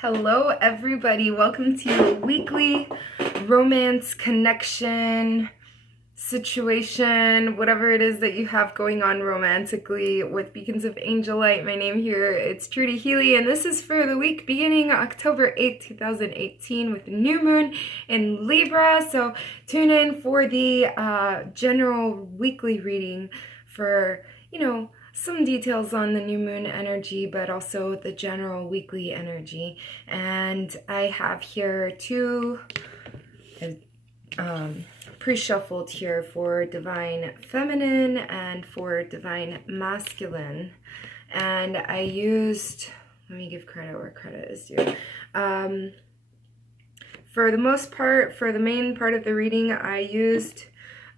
Hello, everybody. Welcome to your weekly romance connection situation, whatever it is that you have going on romantically with Beacons of Angel Light. My name here, it's Trudy Healy, and this is for the week beginning October 8th, 2018 with the new moon in Libra. So tune in for the general weekly reading for, some details on the new moon energy, but also the general weekly energy. And I have here two pre-shuffled here for divine feminine and for divine masculine. And I used, let me give credit where credit is due. For the most part, for the main part of the reading, I used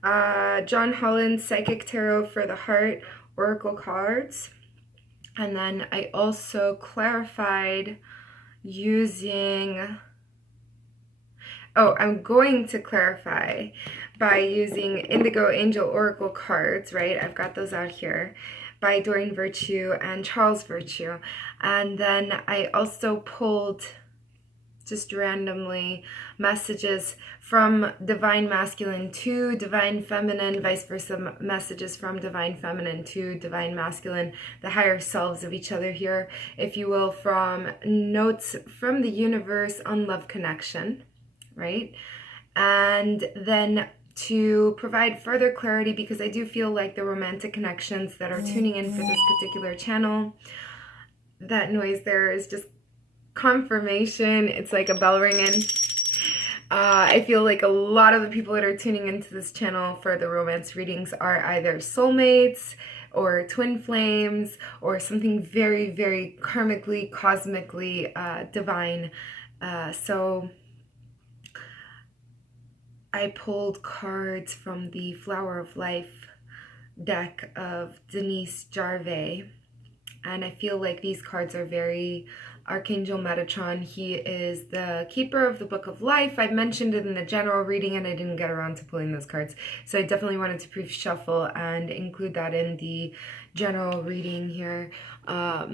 John Holland's Psychic Tarot for the Heart Oracle cards, and then I also clarified using, I'm going to clarify by using Indigo Angel Oracle cards, right? I've got those out here, by Doreen Virtue and Charles Virtue. And then I also pulled just randomly messages from divine masculine to divine feminine, vice versa, messages from divine feminine to divine masculine, the higher selves of each other here, if you will, from notes from the universe on love connection, right? And then to provide further clarity, because I do feel like the romantic connections that are tuning in for this particular channel, that noise there is just confirmation. It's like a bell ringing. I feel like a lot of the people that are tuning into this channel for the romance readings are either soulmates or twin flames or something very, very karmically, cosmically divine. So I pulled cards from the Flower of Life deck of Denise Jarve, and I feel like these cards are very Archangel Metatron. He is the keeper of the Book of Life. I mentioned it in the general reading and I didn't get around to pulling those cards, so I definitely wanted to pre-shuffle and include that in the general reading here. Now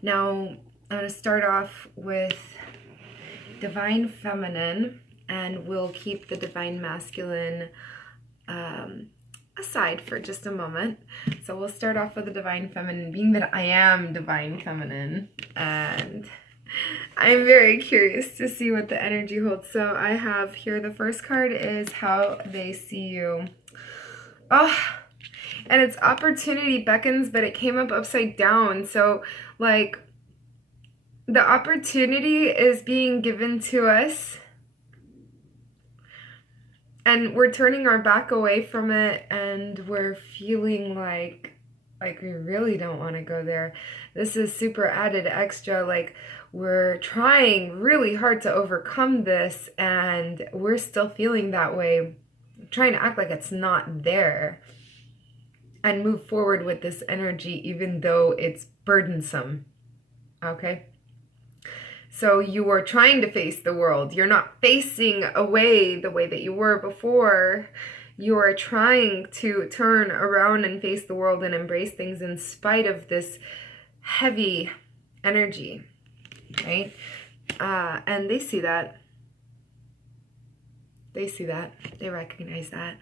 I'm going to start off with divine feminine, and we'll keep the divine masculine aside for just a moment. So we'll start off with the divine feminine, being that I am divine feminine, and I'm very curious to see what the energy holds. So I have here, the first card is how they see you. Oh, and it's opportunity beckons, but it came up upside down. So like the opportunity is being given to us, and we're turning our back away from it, and we're feeling like we really don't want to go there. This is super added extra, like we're trying really hard to overcome this, and we're still feeling that way, trying to act like it's not there, and move forward with this energy even though it's burdensome, okay? So you are trying to face the world. You're not facing away the way that you were before. You are trying to turn around and face the world and embrace things in spite of this heavy energy, right? And they see that. They see that. They recognize that.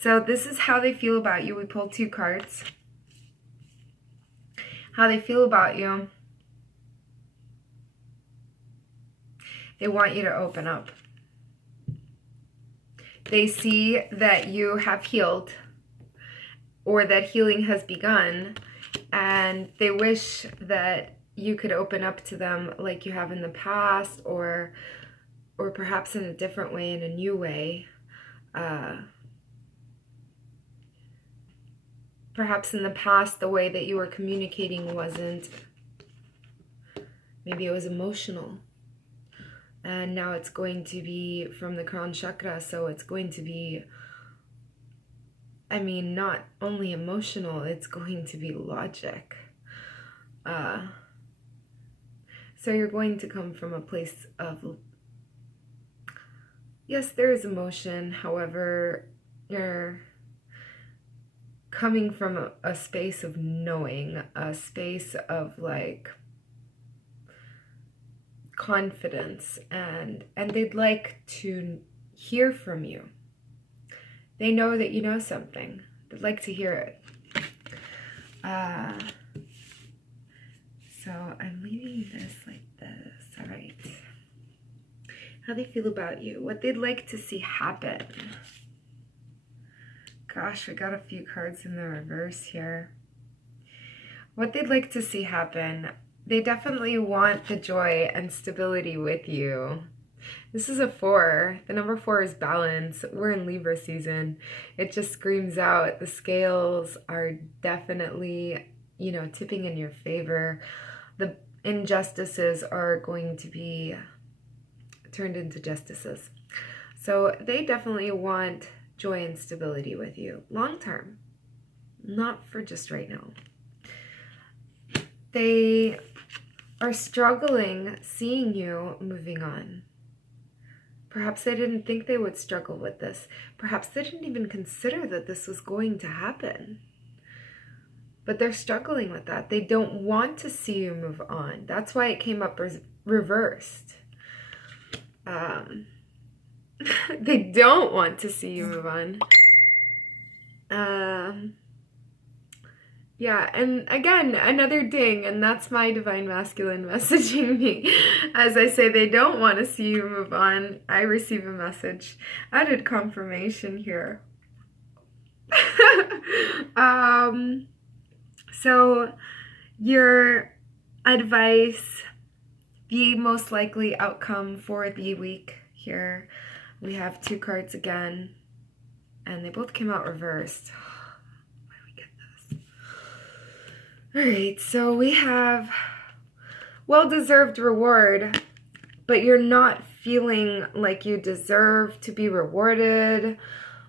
So this is how they feel about you. We pulled two cards. How they feel about you. They want you to open up. They see that you have healed, or that healing has begun, and they wish that you could open up to them like you have in the past, or perhaps in a different way, in a new way. Perhaps in the past, the way that you were communicating wasn't, maybe it was emotional. And now it's going to be from the crown chakra, so it's going to be, I mean, not only emotional, it's going to be logic. So you're going to come from a place of, yes, there is emotion, however, you're coming from a space of knowing, a space of like, confidence, and they'd like to hear from you. They know that you know something. They'd like to hear it. So I'm leaving this like this. All right. How they feel about you. What they'd like to see happen. Gosh, we got a few cards in the reverse here. What they'd like to see happen. They definitely want the joy and stability with you. This is a 4. The number 4 is balance. We're in Libra season. It just screams out. The scales are definitely, tipping in your favor. The injustices are going to be turned into justices. So they definitely want joy and stability with you long term, not for just right now. They are struggling seeing you moving on. Perhaps they didn't think they would struggle with this. Perhaps they didn't even consider that this was going to happen. But they're struggling with that. They don't want to see you move on. That's why it came up reversed. They don't want to see you move on. Yeah, and again, another ding, and that's my divine masculine messaging me. As I say, they don't want to see you move on. I receive a message. Added confirmation here. So your advice, the most likely outcome for the week here. We have 2 cards again, and they both came out reversed. Why do we get this? All right, so we have well-deserved reward, but you're not feeling like you deserve to be rewarded,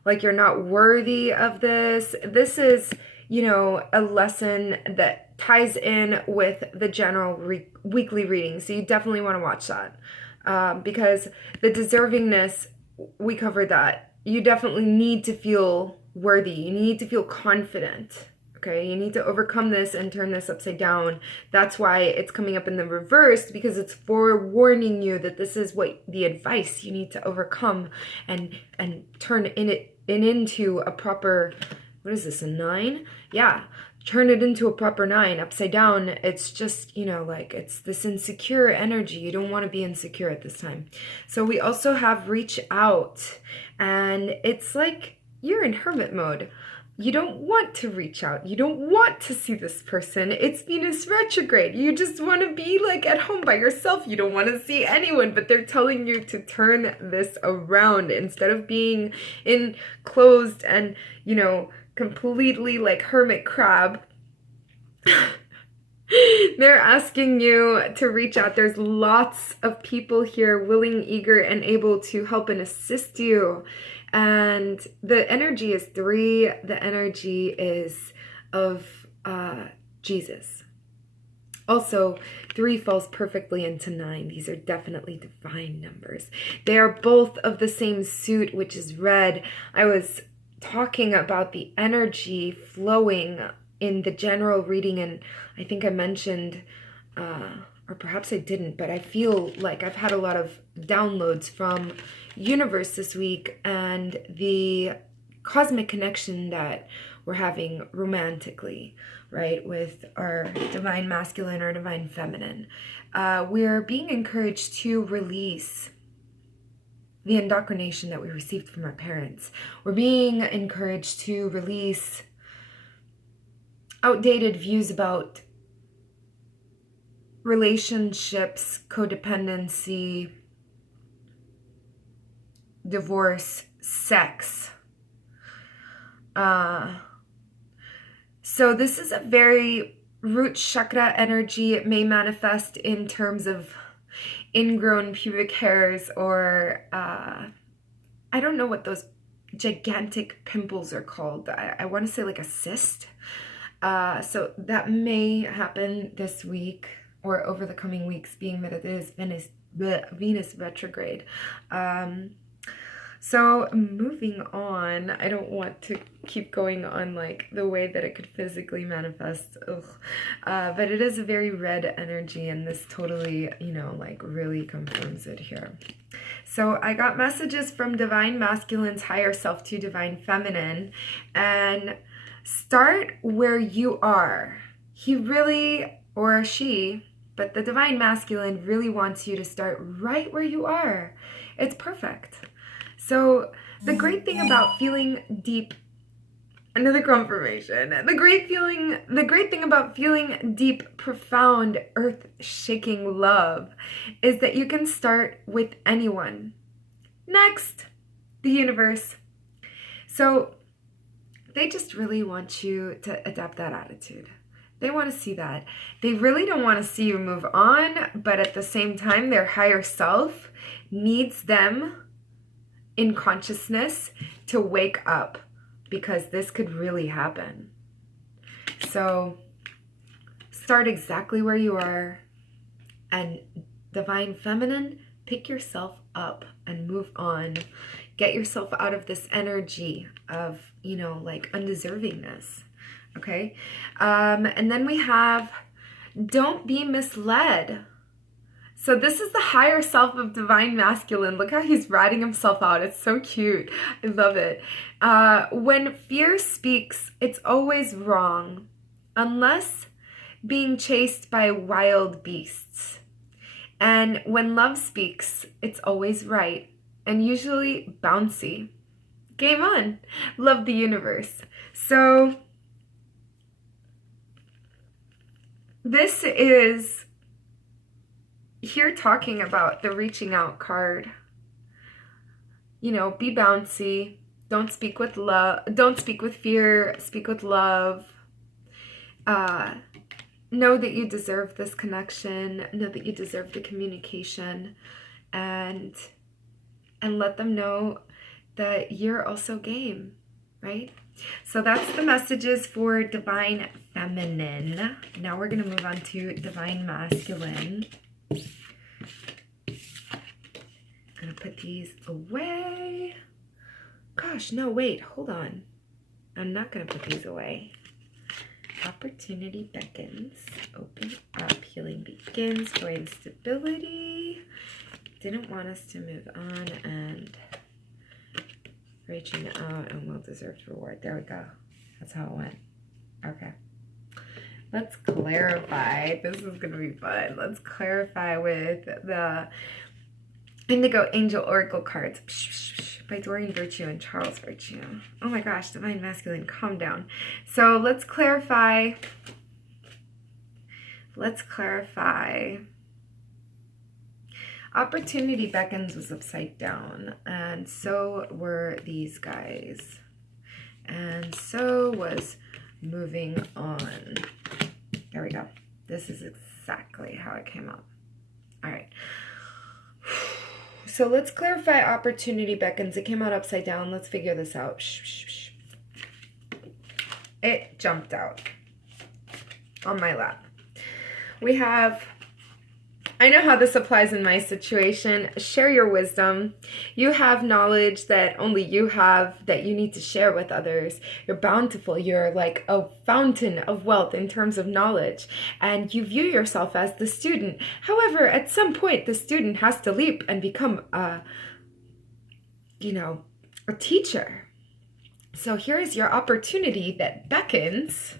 like you're not worthy of this. This is, a lesson that ties in with the general weekly reading. So you definitely want to watch that because the deservingness, we covered that. You definitely need to feel worthy. You need to feel confident. Okay, you need to overcome this and turn this upside down. That's why it's coming up in the reverse, because it's forewarning you that this is what the advice you need to overcome and turn into a proper, what is this, a 9? Yeah, turn it into a proper 9. Upside down, it's just, it's this insecure energy. You don't want to be insecure at this time. So we also have reach out, and it's like you're in hermit mode. You don't want to reach out. You don't want to see this person. It's Venus retrograde. You just want to be like at home by yourself. You don't want to see anyone, but they're telling you to turn this around instead of being enclosed and, completely like hermit crab. They're asking you to reach out. There's lots of people here willing, eager, and able to help and assist you. And the energy is 3. The energy is of Jesus. Also, 3 falls perfectly into 9. These are definitely divine numbers. They are both of the same suit, which is red. I was talking about the energy flowing in the general reading, and I think I mentioned, or perhaps I didn't, but I feel like I've had a lot of downloads from universe this week and the cosmic connection that we're having romantically, right, with our divine masculine or divine feminine. We're being encouraged to release the indoctrination that we received from our parents. We're being encouraged to release outdated views about relationships, codependency, divorce, sex. So this is a very root chakra energy. It may manifest in terms of ingrown pubic hairs or I don't know what those gigantic pimples are called. I want to say like a cyst. So that may happen this week or over the coming weeks, being that it is Venus retrograde. So moving on, I don't want to keep going on like the way that it could physically manifest. Ugh. But it is a very red energy, and this totally, like really confirms it here. So I got messages from Divine Masculine's higher self to Divine Feminine, and start where you are. He really, or she, but the Divine Masculine really wants you to start right where you are. It's perfect. So the great thing about feeling deep, another confirmation, the great thing about feeling deep, profound, earth-shaking love is that you can start with anyone. Next, the universe. So they just really want you to adopt that attitude. They want to see that. They really don't want to see you move on, but at the same time, their higher self needs them in consciousness to wake up, because this could really happen. So start exactly where you are, and Divine Feminine, pick yourself up and move on. Get yourself out of this energy of, like undeservingness. Okay? And then we have, don't be misled. So this is the higher self of Divine Masculine. Look how he's ratting himself out. It's so cute. I love it. When fear speaks, it's always wrong, unless being chased by wild beasts. And when love speaks, it's always right, and usually bouncy. Game on. Love the universe. So this is here talking about the reaching out card. Be bouncy. Don't speak with love. Don't speak with fear. Speak with love. Know that you deserve this connection. Know that you deserve the communication, and let them know that you're also game, right? So that's the messages for Divine Feminine. Now we're going to move on to Divine Masculine. Gonna put these away. Gosh, no, wait, hold on. I'm not gonna put these away. Opportunity beckons. Open up. Healing begins. Joy and stability. Didn't want us to move on, and reaching out and well-deserved reward. There we go. That's how it went. Okay. Let's clarify. This is going to be fun. Let's clarify with the Indigo Angel Oracle cards by Doreen Virtue and Charles Virtue. Oh my gosh, Divine Masculine, calm down. So let's clarify. Opportunity beckons was upside down, and so were these guys. And so was moving on. There we go. This is exactly how it came up. All right. So let's clarify opportunity beckons. It came out upside down. Let's figure this out. It jumped out on my lap. We have, I know how this applies in my situation. Share your wisdom. You have knowledge that only you have, that you need to share with others. You're bountiful. You're like a fountain of wealth in terms of knowledge. And you view yourself as the student. However, at some point, the student has to leap and become a teacher. So here is your opportunity that beckons.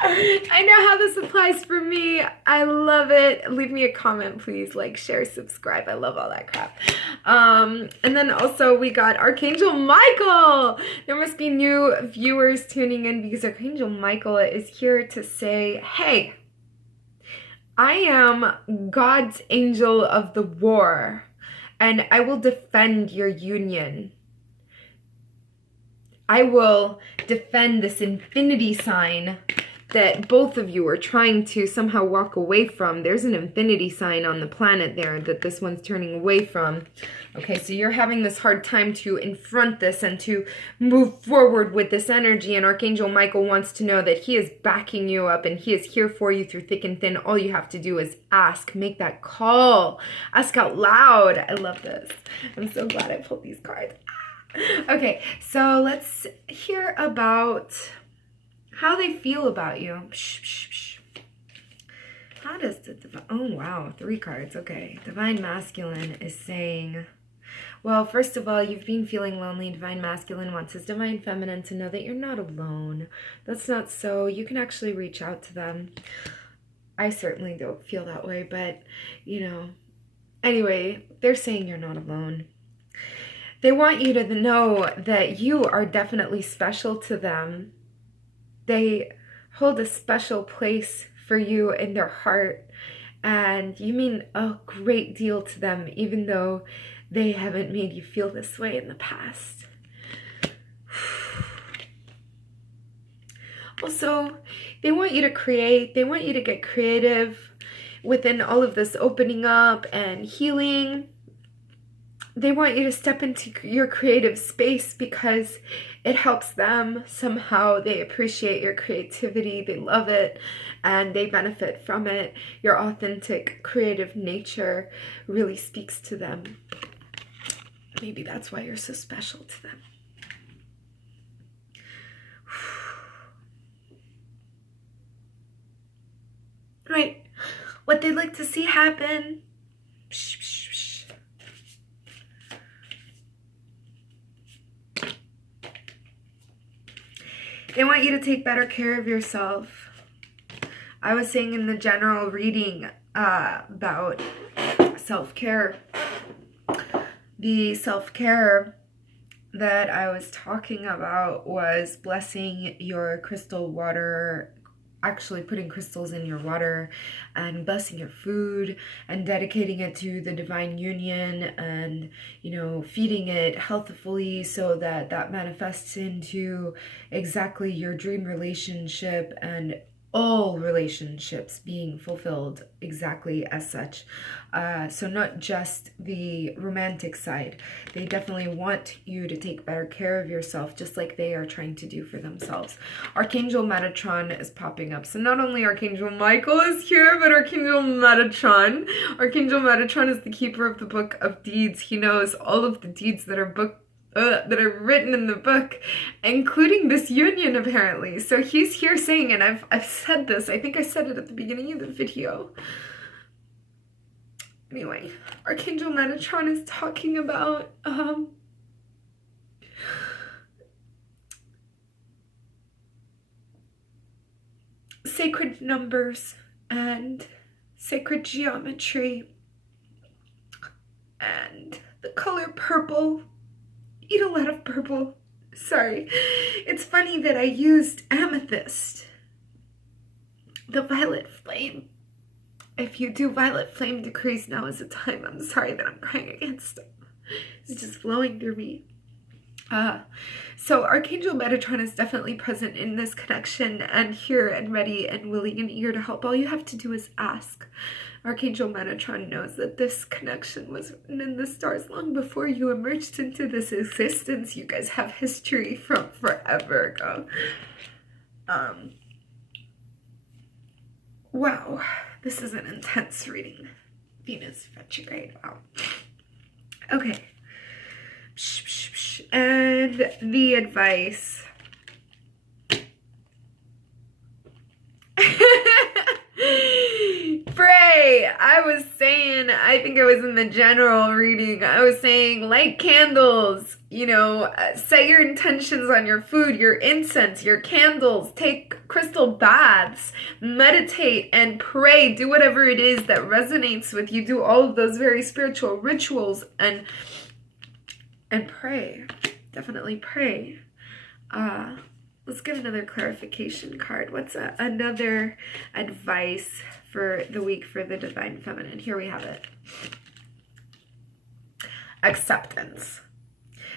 I know how this applies for me. I love it. Leave me a comment, please. Like, share, subscribe. I love all that crap. And then also we got Archangel Michael. There must be new viewers tuning in because Archangel Michael is here to say, hey, I am God's angel of the war, and I will defend your union. I will defend this infinity sign that both of you are trying to somehow walk away from. There's an infinity sign on the planet there that this one's turning away from. Okay, so you're having this hard time to confront this and to move forward with this energy, and Archangel Michael wants to know that he is backing you up and he is here for you through thick and thin. All you have to do is ask, make that call, ask out loud. I love this. I'm so glad I pulled these cards. Okay, so let's hear about how they feel about you. How does the divine... Oh, wow, 3 cards. Okay, Divine Masculine is saying... Well, first of all, you've been feeling lonely. Divine Masculine wants his Divine Feminine to know that you're not alone. That's not so. You can actually reach out to them. I certainly don't feel that way, but, you know. Anyway, they're saying you're not alone. They want you to know that you are definitely special to them. They hold a special place for you in their heart, and you mean a great deal to them, even though they haven't made you feel this way in the past. Also, they want you to create, they want you to get creative within all of this opening up and healing. They want you to step into your creative space because it helps them somehow. They appreciate your creativity, they love it, and they benefit from it. Your authentic creative nature really speaks to them. Maybe that's why you're so special to them. Right. What they'd like to see happen. They want you to take better care of yourself. I was saying in the general reading about self-care. The self-care that I was talking about was blessing your crystal water, actually putting crystals in your water, and blessing your food and dedicating it to the divine union, and, you know, feeding it healthfully so that that manifests into exactly your dream relationship, and all relationships being fulfilled exactly as such. So not just the romantic side. They definitely want you to take better care of yourself, just like they are trying to do for themselves. Archangel Metatron is popping up. So not only Archangel Michael is here, but Archangel Metatron. Archangel Metatron is the keeper of the Book of Deeds. He knows all of the deeds that are that are written in the book, including this union, apparently. So he's here saying, and I've said this, I think I said it at the beginning of the video. Anyway, Archangel Metatron is talking about sacred numbers and sacred geometry and the color purple. Eat a lot of purple. Sorry. It's funny that I used amethyst, the violet flame. If you do violet flame decrees, now is the time. I'm sorry that I'm crying against them. It's just flowing through me. So Archangel Metatron is definitely present in this connection and here and ready and willing and eager to help. All you have to do is ask. Archangel Metatron knows that this connection was written in the stars long before you emerged into this existence. You guys have history from forever ago. Wow, this is an intense reading. Venus retrograde, wow. Okay. And the advice. Pray. I was saying, I think it was in the general reading, I was saying light candles, you know, set your intentions on your food, your incense, your candles, take crystal baths, meditate and pray, do whatever it is that resonates with you, do all of those very spiritual rituals and pray. Definitely pray. Let's get another clarification card. What's another advice for the week for the Divine Feminine? Here we have it. Acceptance.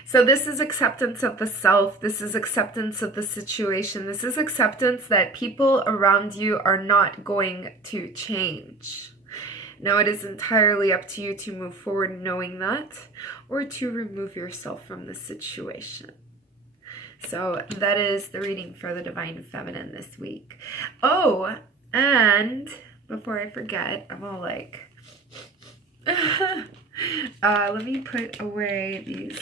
So this is acceptance of the self. This is acceptance of the situation. This is acceptance that people around you are not going to change. Now it is entirely up to you to move forward knowing that, or to remove yourself from the situation. So that is the reading for the Divine Feminine this week. Oh, and before I forget, I'm all like, let me put away these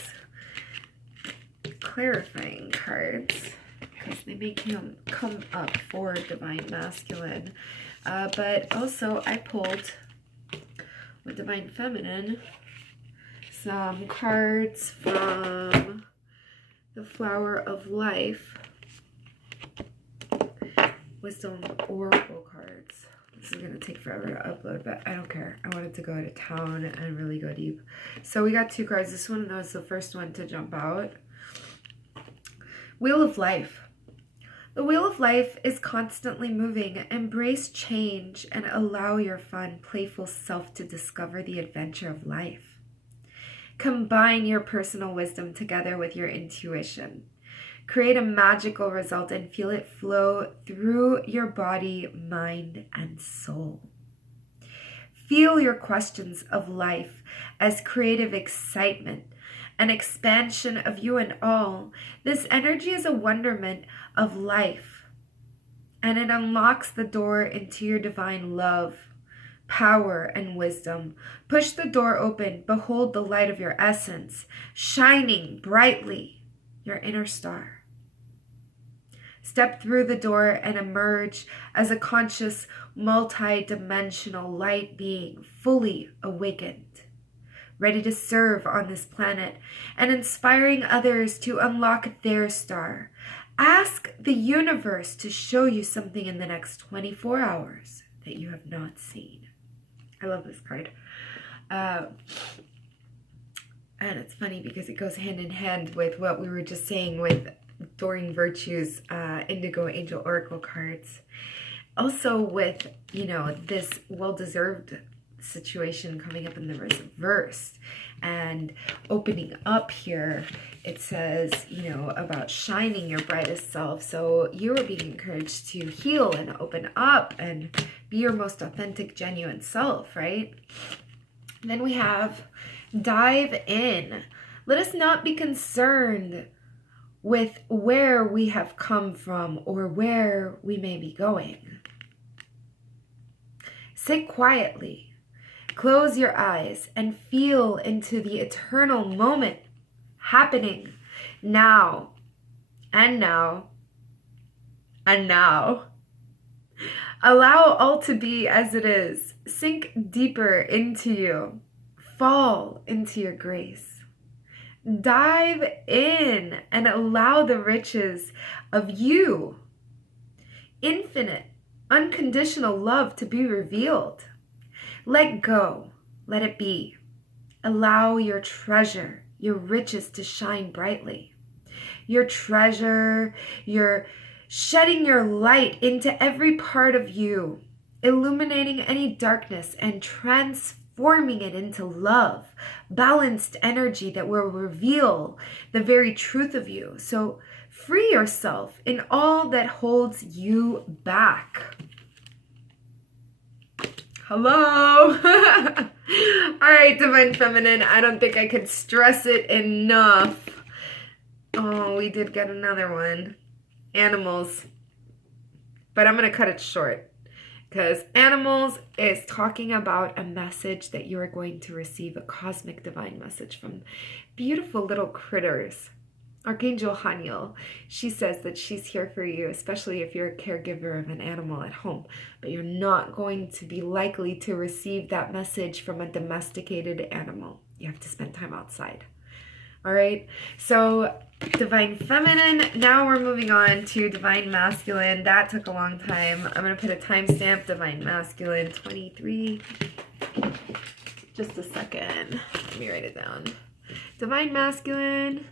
clarifying cards because they may come up for Divine Masculine. But also I pulled with Divine Feminine some cards from the Flower of Life Wisdom Oracle cards. This is going to take forever to upload, but I don't care. I wanted to go to town and really go deep. So we got two cards. This one was the first one to jump out. Wheel of Life. The Wheel of Life is constantly moving. Embrace change and allow your fun, playful self to discover the adventure of life. Combine your personal wisdom together with your intuition. Create a magical result and feel it flow through your body, mind, and soul. Feel your questions of life as creative excitement, an expansion of you and all. This energy is a wonderment of life, and it unlocks the door into your divine love, power, and wisdom. Push the door open. Behold the light of your essence, shining brightly, your inner star. Step through the door and emerge as a conscious, multi-dimensional light being, fully awakened, ready to serve on this planet and inspiring others to unlock their star. Ask the universe to show you something in the next 24 hours that you have not seen. I love this card. And it's funny because it goes hand in hand with what we were just saying with Doreen Virtue's Indigo Angel Oracle cards. Also with, this well-deserved situation coming up in the reverse and opening up here. It says, about shining your brightest self. So you are being encouraged to heal and open up and be your most authentic, genuine self, right? Then we have dive in. Let us not be concerned with where we have come from or where we may be going. Sit quietly, close your eyes, and feel into the eternal moment happening now, and now, and now. Allow all to be as it is. Sink deeper into you. Fall into your grace. Dive in and allow the riches of you, infinite, unconditional love to be revealed. Let go. Let it be. Allow your treasure, your riches to shine brightly. Your treasure, your shedding your light into every part of you, illuminating any darkness and transforming it into love, balanced energy that will reveal the very truth of you. So free yourself in all that holds you back. Hello. All right, Divine Feminine. I don't think I could stress it enough. Oh, we did get another one. Animals. But I'm going to cut it short because animals is talking about a message that you are going to receive, a cosmic divine message from beautiful little critters. Archangel Haniel, she says that she's here for you, especially if you're a caregiver of an animal at home, but you're not going to be likely to receive that message from a domesticated animal. You have to spend time outside. All right, so Divine Feminine. Now we're moving on to Divine Masculine. That took a long time. I'm going to put a timestamp. Divine Masculine 23. Just a second. Let me write it down. Divine Masculine.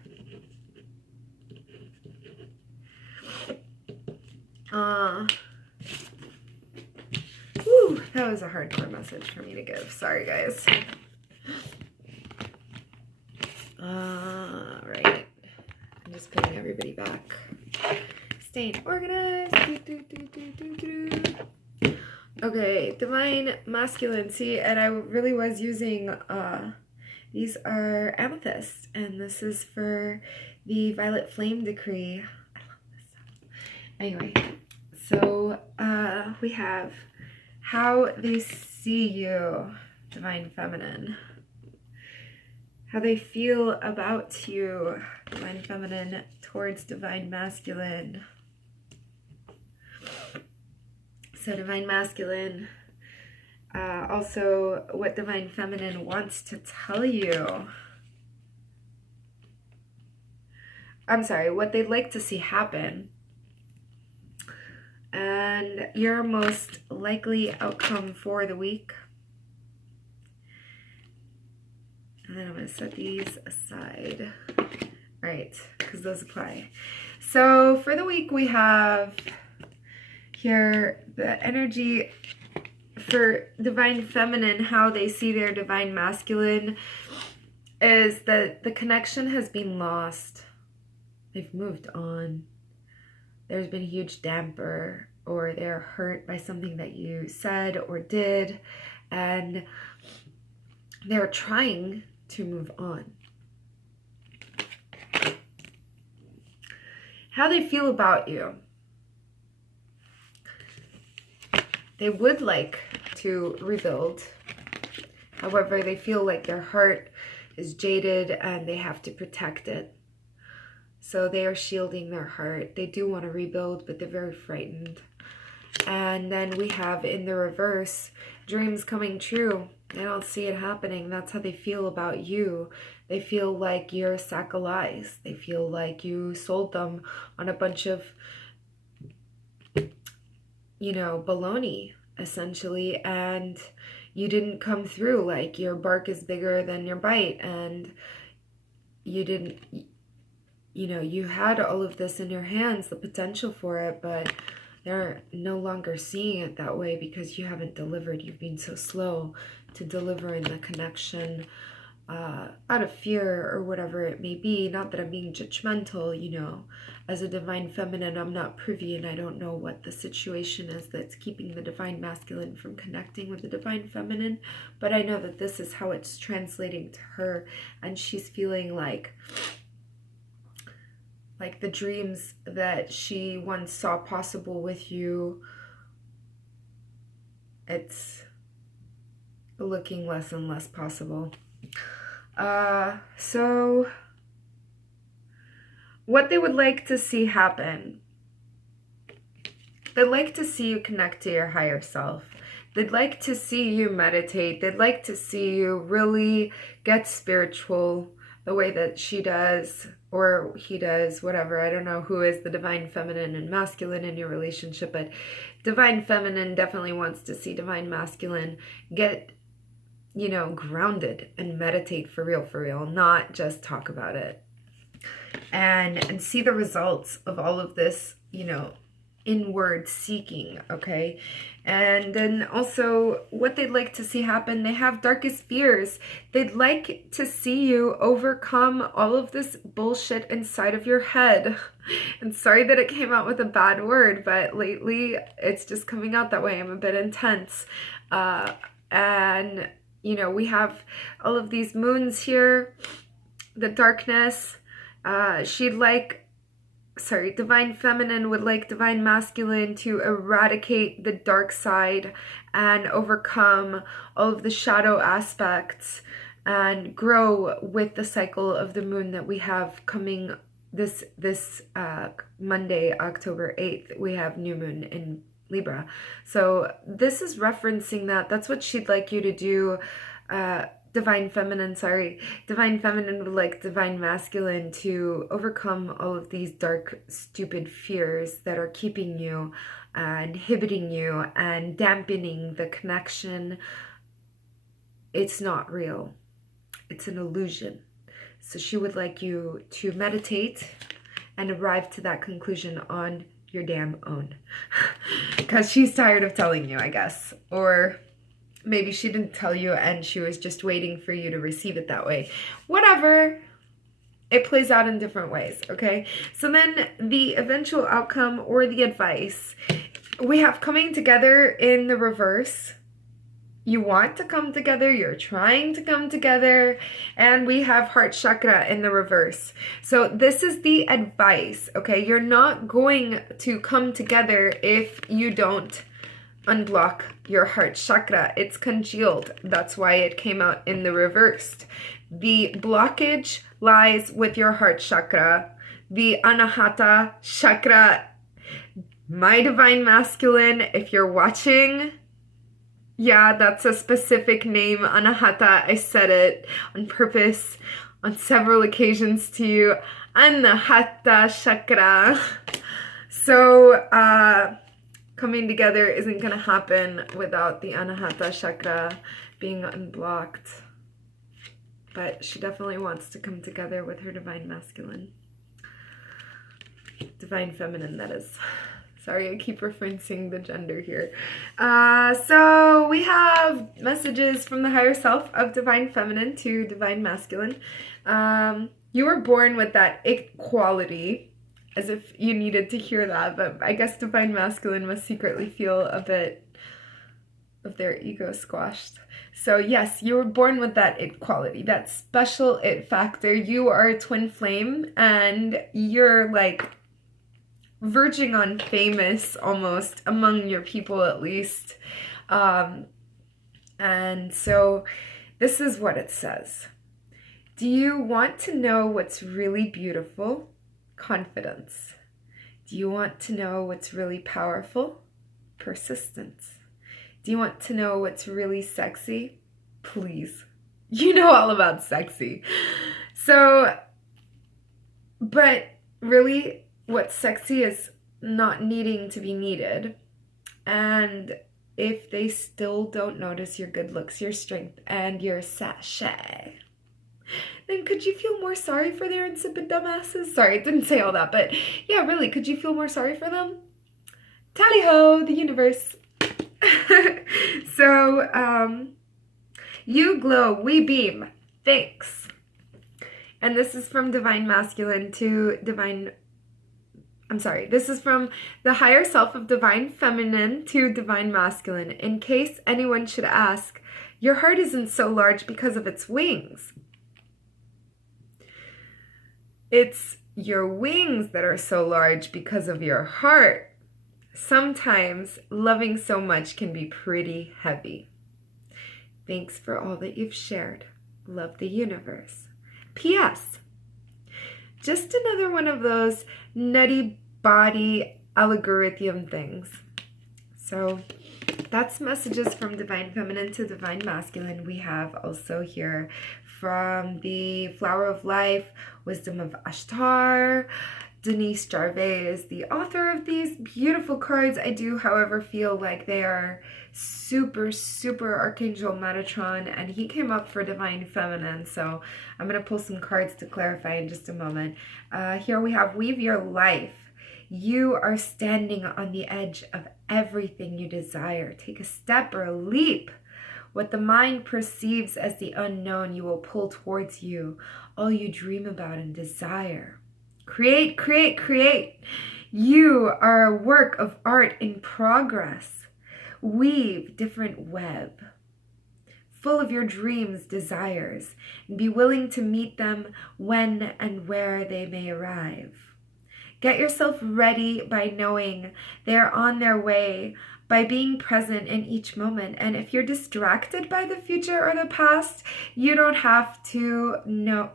That was a hardcore message for me to give. Sorry, guys. Right. I'm just putting everybody back. Staying organized. Okay, divine masculine. See, and I really was using, these are amethyst, and this is for the violet flame decree. I love this stuff. Anyway, so we have how they see you, divine feminine. How they feel about you, divine feminine, towards divine masculine. So divine masculine, also what divine feminine wants to tell you. I'm sorry, what they'd like to see happen. And your most likely outcome for the week. And then I'm going to set these aside. Right, because those apply. So for the week we have here the energy for divine feminine, how they see their divine masculine, is that the connection has been lost. They've moved on. There's been a huge damper, or they're hurt by something that you said or did, and they're trying to move on. How they feel about you. They would like to rebuild. However, they feel like their heart is jaded and they have to protect it. So they are shielding their heart. They do want to rebuild, but they're very frightened. And then we have in the reverse, dreams coming true. They don't see it happening. That's how they feel about you. They feel like you're a sack of lies. They feel like you sold them on a bunch of, you know, baloney, essentially, and you didn't come through. Like, your bark is bigger than your bite, and you didn't, you know, you had all of this in your hands, the potential for it, but they're no longer seeing it that way because you haven't delivered. You've been so slow to deliver in the connection, out of fear or whatever it may be. Not that I'm being judgmental, you know. As a divine feminine, I'm not privy and I don't know what the situation is that's keeping the divine masculine from connecting with the divine feminine. But I know that this is how it's translating to her, and she's feeling like the dreams that she once saw possible with you, it's looking less and less possible. So what they would like to see happen, they'd like to see you connect to your higher self. They'd like to see you meditate. They'd like to see you really get spiritual the way that she does, or he does, whatever. I don't know who is the divine feminine and masculine in your relationship, but divine feminine definitely wants to see divine masculine get, you know, grounded and meditate for real, not just talk about it. And see the results of all of this, you know, inward seeking, okay? And then also what they'd like to see happen, they have darkest fears. They'd like to see you overcome all of this bullshit inside of your head. And sorry that it came out with a bad word, but lately it's just coming out that way. I'm a bit intense. And, you know, we have all of these moons here, the darkness. Divine feminine would like divine masculine to eradicate the dark side and overcome all of the shadow aspects and grow with the cycle of the moon that we have coming this Monday, October 8th. We have new moon in Libra. So this is referencing that. That's what she'd like you to do. Divine feminine would like divine masculine to overcome all of these dark, stupid fears that are keeping you, inhibiting you, and dampening the connection. It's not real. It's an illusion. So she would like you to meditate and arrive to that conclusion on your damn own. Because she's tired of telling you, I guess. Or maybe she didn't tell you and she was just waiting for you to receive it that way. Whatever. it plays out in different ways, okay? So then the eventual outcome or the advice, we have coming together in the reverse. You want to come together, you're trying to come together, and we have heart chakra in the reverse. So this is the advice, okay? You're not going to come together if you don't unblock your heart chakra. It's congealed. That's why it came out in the reversed. The blockage lies with your heart chakra, the anahata chakra. My divine masculine, if you're watching, yeah, that's a specific name, anahata. I said it on purpose on several occasions to you. Anahata chakra. So, coming together isn't going to happen without the anahata chakra being unblocked. But she definitely wants to come together with her divine masculine. Divine feminine, that is. Sorry, I keep referencing the gender here. So we have messages from the higher self of divine feminine to divine masculine. You were born with that equality, as if you needed to hear that, but I guess divine masculine must secretly feel a bit of their ego squashed. So yes, you were born with that it quality, that special it factor. You are a twin flame, and you're like verging on famous almost, among your people at least. And so this is what it says. Do you want to know what's really beautiful? Confidence. Do you want to know what's really powerful? Persistence. Do you want to know what's really sexy? Please. You know all about sexy. So, but really, what's sexy is not needing to be needed. And if they still don't notice your good looks, your strength, and your sachet, then could you feel more sorry for their insipid dumbasses? Sorry, it didn't say all that, but yeah, really, could you feel more sorry for them? Tally-ho, the universe. So, you glow, we beam, thanks. And this is from divine masculine to divine, this is from the higher self of divine feminine to divine masculine. In case anyone should ask, your heart isn't so large because of its wings. It's your wings that are so large because of your heart. Sometimes loving so much can be pretty heavy. Thanks for all that you've shared. Love the universe. P.S. Just another one of those nutty body algorithm things. So that's messages from divine feminine to divine masculine. We have also here from the Flower of Life, Wisdom of Ashtar. Denise Jarvey is the author of these beautiful cards. I do, however, feel like they are super, super Archangel Metatron, and he came up for Divine Feminine, so I'm going to pull some cards to clarify in just a moment. Here we have Weave Your Life. You are standing on the edge of everything you desire. Take a step or a leap. What the mind perceives as the unknown, you will pull towards you. All you dream about and desire. Create, create, create. You are a work of art in progress. Weave different web, full of your dreams, desires, and be willing to meet them when and where they may arrive. Get yourself ready by knowing they are on their way, by being present in each moment. And if you're distracted by the future or the past, you don't have to know.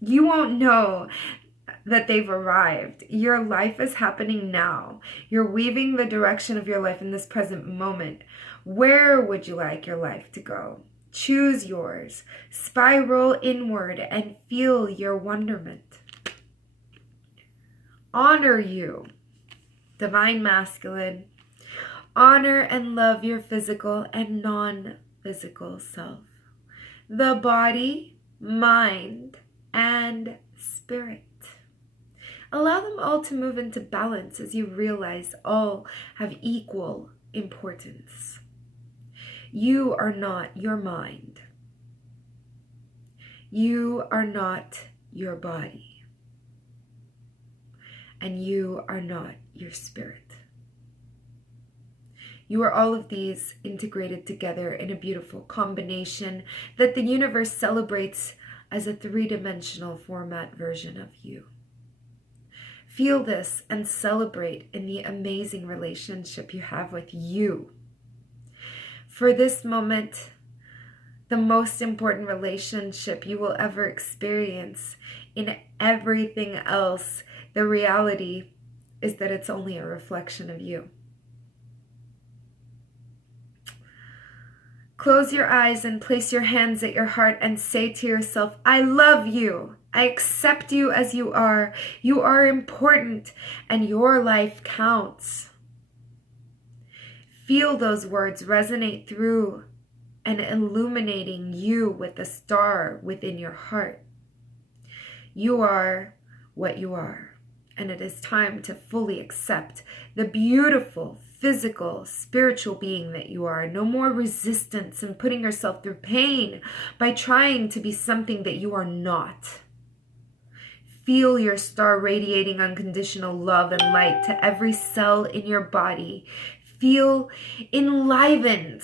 You won't know that they've arrived. Your life is happening now. You're weaving the direction of your life in this present moment. Where would you like your life to go? Choose yours. Spiral inward and feel your wonderment. Honor you, divine masculine. Honor and love your physical and non-physical self. The body, mind, and spirit. Allow them all to move into balance as you realize all have equal importance. You are not your mind. You are not your body. and you are not your spirit. You are all of these integrated together in a beautiful combination that the universe celebrates as a three-dimensional format version of you. Feel this and celebrate in the amazing relationship you have with you. For this moment, the most important relationship you will ever experience. In everything else, the reality is that it's only a reflection of you. Close your eyes and place your hands at your heart and say to yourself, I love you. I accept you as you are. You are important and your life counts. Feel those words resonate through and illuminating you with the star within your heart. You are what you are, and it is time to fully accept the beautiful, physical, spiritual being that you are. No more resistance and putting yourself through pain by trying to be something that you are not. Feel your star radiating unconditional love and light to every cell in your body. Feel enlivened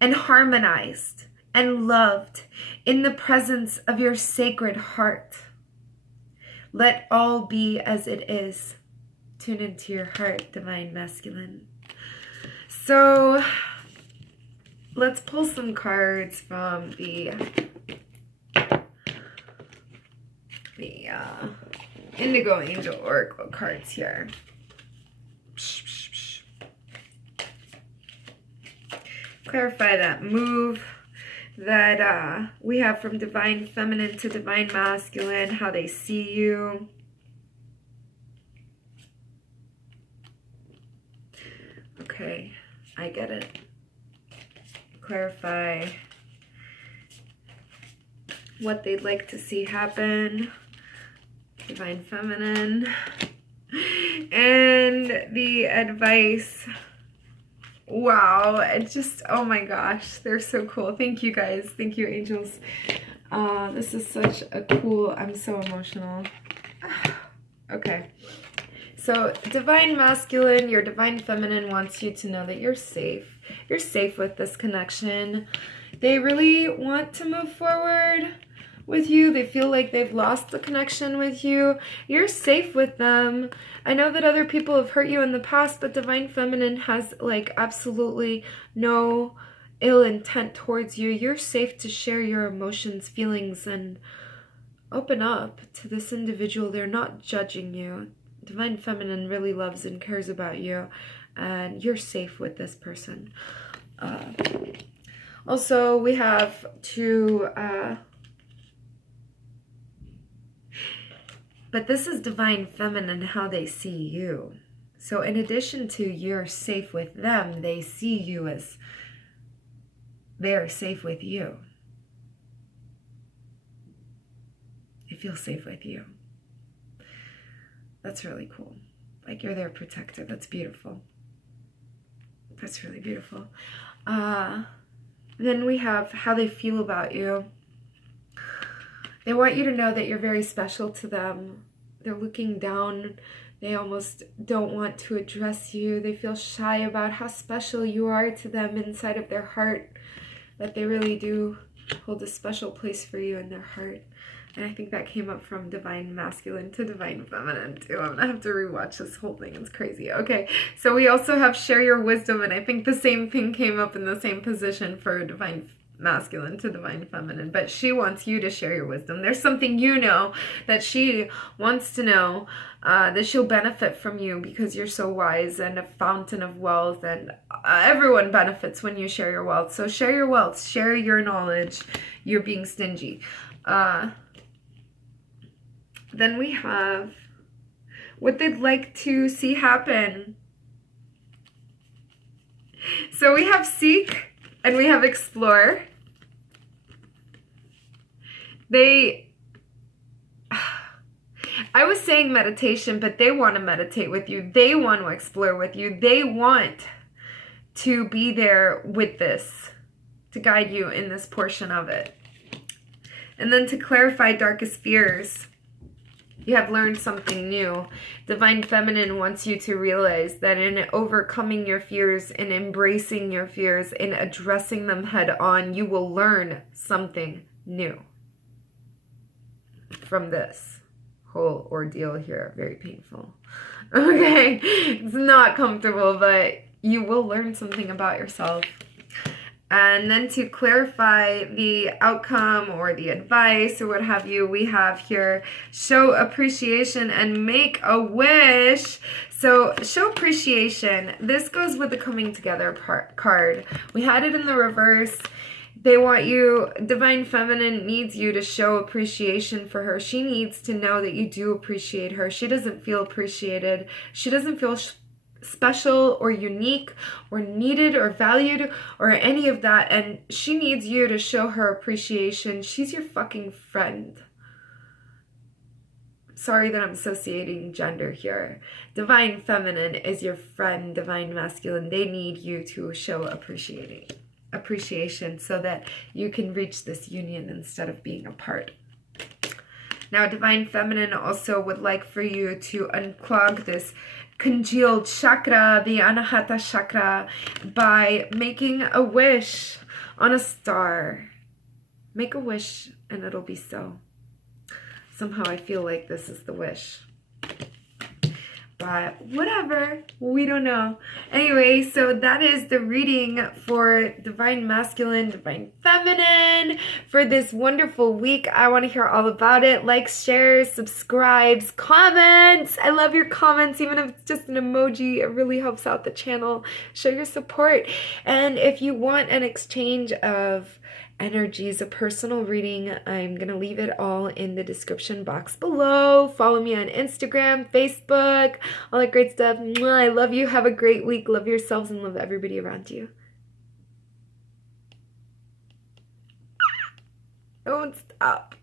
and harmonized and loved in the presence of your sacred heart. Let all be as it is. Tune into your heart, Divine Masculine. So let's pull some cards from the Indigo Angel Oracle cards here. Clarify that move that we have from Divine Feminine to Divine Masculine, how they see you. Okay, I get it. Clarify what they'd like to see happen. Divine Feminine. And the advice. Wow, it just, oh my gosh, they're so cool. Thank you guys. Thank you, angels. This is such a cool, I'm so emotional. Okay. So, Divine Masculine, your Divine Feminine wants you to know that you're safe. You're safe with this connection. They really want to move forward with you. They feel like they've lost the connection with you. You're safe with them. I know that other people have hurt you in the past, but Divine Feminine has like absolutely no ill intent towards you. You're safe to share your emotions, feelings, and open up to this individual. They're not judging you. Divine Feminine really loves and cares about you, and you're safe with this person. Also, we have to... but this is Divine Feminine, how they see you. So in addition to you're safe with them, they see you as they're safe with you. They feel safe with you. That's really cool. Like you're their protector. That's beautiful. That's really beautiful. Then we have how they feel about you. They want you to know that you're very special to them. They're looking down. They almost don't want to address you. They feel shy about how special you are to them inside of their heart. That they really do hold a special place for you in their heart. And I think that came up from Divine Masculine to Divine Feminine too. I'm gonna have to rewatch this whole thing. It's crazy. Okay, so we also have Share Your Wisdom, and I think the same thing came up in the same position for Divine Masculine to Divine Feminine, but she wants you to share your wisdom. There's something you know that she wants to know, that she'll benefit from you because you're so wise and a fountain of wealth, and everyone benefits when you share your wealth. So share your wealth, share your knowledge. You're being stingy. Then we have what they'd like to see happen. So we have Seek and we have Explore. I was saying meditation, but they want to meditate with you. They want to explore with you. They want to be there with this, to guide you in this portion of it. And then to clarify darkest fears. You have learned something new. Divine Feminine wants you to realize that in overcoming your fears, in embracing your fears, in addressing them head on, you will learn something new from this whole ordeal here. Very painful. Okay, it's not comfortable, but you will learn something about yourself. And then to clarify the outcome or the advice or what have you, we have here, show appreciation and make a wish. So show appreciation. This goes with the coming together card. We had it in the reverse. They want you, Divine Feminine needs you to show appreciation for her. She needs to know that you do appreciate her. She doesn't feel appreciated. She doesn't feel special or unique or needed or valued or any of that, and she needs you to show her appreciation. She's your fucking friend. Sorry that I'm associating gender here. Divine Feminine is your friend. Divine Masculine, they need you to show appreciation so that you can reach this union instead of being apart. Now, Divine Feminine also would like for you to unclog this congealed chakra, the Anahata chakra, by making a wish on a star. Make a wish and it'll be so. Somehow I feel like this is the wish. But whatever, we don't know. Anyway, so that is the reading for Divine Masculine, Divine Feminine for this wonderful week. I want to hear all about it. Likes, shares, subscribes, comments. I love your comments, even if it's just an emoji. It really helps out the channel. Show your support. And if you want an exchange of energies, a personal reading, I'm gonna leave it all in the description box below. Follow me on Instagram, Facebook, all that great stuff. I love you. Have a great week. Love yourselves and love everybody around you. Don't stop.